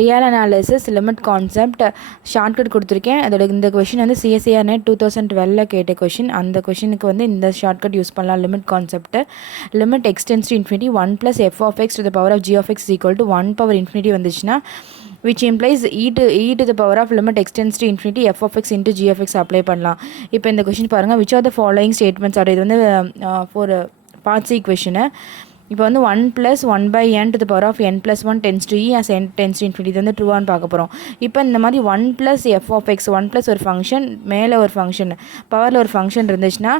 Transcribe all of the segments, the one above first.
Real analysis limit concept shortcut கொடுத்துருக்கேன். அதோட இந்த கொஷின் வந்து சிஎஸ்ஐஆர் நெட் 2012 கேட்ட கொஷின். அந்த கொஷினுக்கு வந்து இந்த ஷார்ட்கட் யூஸ் பண்ணலாம். Limit concept limit extends to infinity 1 + f(x) to the power of g(x) = 1 power infinity வந்துச்சுன்னா which implies e to the power of limit extends to infinity f(x) into g(x) apply பண்ணலாம். இப்போ இந்த question பாருங்கள், which are the following statements are, இது வந்து for parts equation. இப்போ வந்து 1 + 1/n to the power of n + 1 tends to e as n tends to infinity. இது வந்து ட்ரூவான்னு பார்க்க போகிறோம். இப்போ இந்த மாதிரி 1 + f(x) 1 + ஒரு ஃபங்க்ஷன் மேலே ஒரு ஃபங்க்ஷன் பவரில் ஒரு ஃபங்க்ஷன் இருந்துச்சுன்னா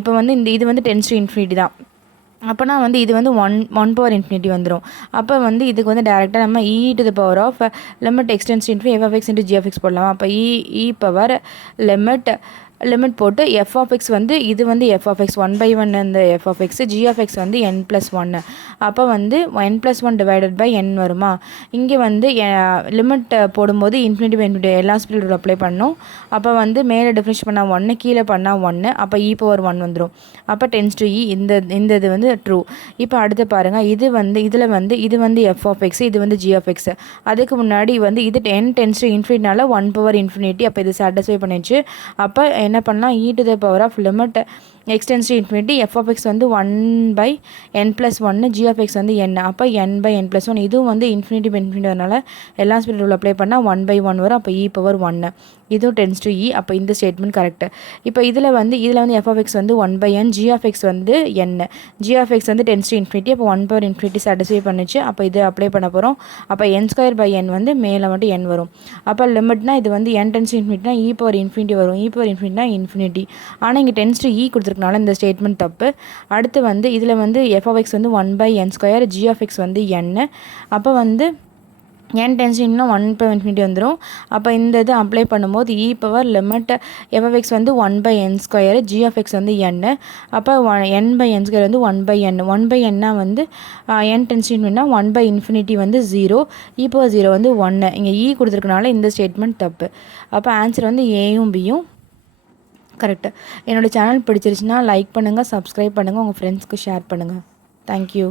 இப்போ வந்து இது வந்து tends to infinity தான். அப்போனா வந்து இது வந்து ஒன் பவர் இன்ஃபினிட்டி வந்துடும். அப்போ வந்து இதுக்கு வந்து டேரெக்டாக நம்ம e to the power of limit extends to infinity f(x) into g(x) போடலாம். அப்போ e பவர் லிமிட் போட்டு f(x) வந்து இது வந்து f(x) 1/1 இந்த f(x) g(x) வந்து n + 1. அப்போ வந்து n + 1 / n வருமா. இங்கே வந்து லிமிட் போடும்போது இன்ஃபினிட்டி எல்லா ஸ்பீடும் அப்ளை பண்ணணும். அப்போ வந்து மேலே டிஃபரன்ஷியேட் பண்ணால் 1, கீழே பண்ணால் 1. அப்போ e⁻1 வந்துடும். அப்போ tends to e இந்த இது வந்து ட்ரூ. இப்போ அடுத்து பாருங்கள், இது வந்து இதில் வந்து இது வந்து f(x) இது வந்து g(x). அதுக்கு முன்னாடி வந்து இது n tends to infinity 1 power infinity. அப்போ இது சாட்டிஸ்ஃபை பண்ணிடுச்சு. அப்போ என்ன பண்ணலாம், e to the power of limit extends to infinity f(x) வந்து 1/n + 1 g(x) வந்து n. அப்போ n/n + 1 இதுவும் வந்து இன்ஃபினிட்டி வரனால எல்லா ஸ்பீட் ரூல் அப்ளை பண்ணால் 1/1 வரும். அப்போ e⁻1 இதுவும் tends to e. அப்போ இந்த ஸ்டேட்மெண்ட் கரெக்ட். இப்போ இதில் வந்து f(x) வந்து 1/n g(x) வந்து n g(x) வந்து tends to infinity. அப்போ 1 power infinity சாட்டிஸ்ஃபை பண்ணிச்சு. அப்போ இது அப்ளை பண்ண போகிறோம். அப்போ n² n வந்து மேலே மட்டும் n வரும். அப்போ லிமிட்னா இது வந்து n tends to infinity e⁻∞ வரும். e⁻∞ infinity. ஆனால் இங்கே tends to e கொடுத்துருக்கனால இந்த ஸ்டேட்மெண்ட் தப்பு. அடுத்து வந்து இதில் வந்து f(x) வந்து 1/n² g(x) வந்து n. அப்போ வந்து n tends to 1 power infinity வந்துடும். அப்போ இந்த இது அப்ளை பண்ணும்போது e பவர் லிமிட் f(x) வந்து 1/n² g(x) வந்து n. அப்போ n/n² வந்து 1/n 1/n வந்து n tends to 1/∞ வந்து 0 e⁻0 வந்து 1. இங்கே e கொடுத்துருக்கனால இந்த ஸ்டேட்மெண்ட் தப்பு. அப்போ ஆன்சர் வந்து ஏயும் பியும் கரெக்டு. என்னோடய சேனல் பிடிச்சிருச்சுன்னா லைக் பண்ணுங்கள், சப்ஸ்கிரைப் பண்ணுங்கள், உங்கள் ஃப்ரெண்ட்ஸ்க்கு ஷேர் பண்ணுங்கள். தேங்க்யூ.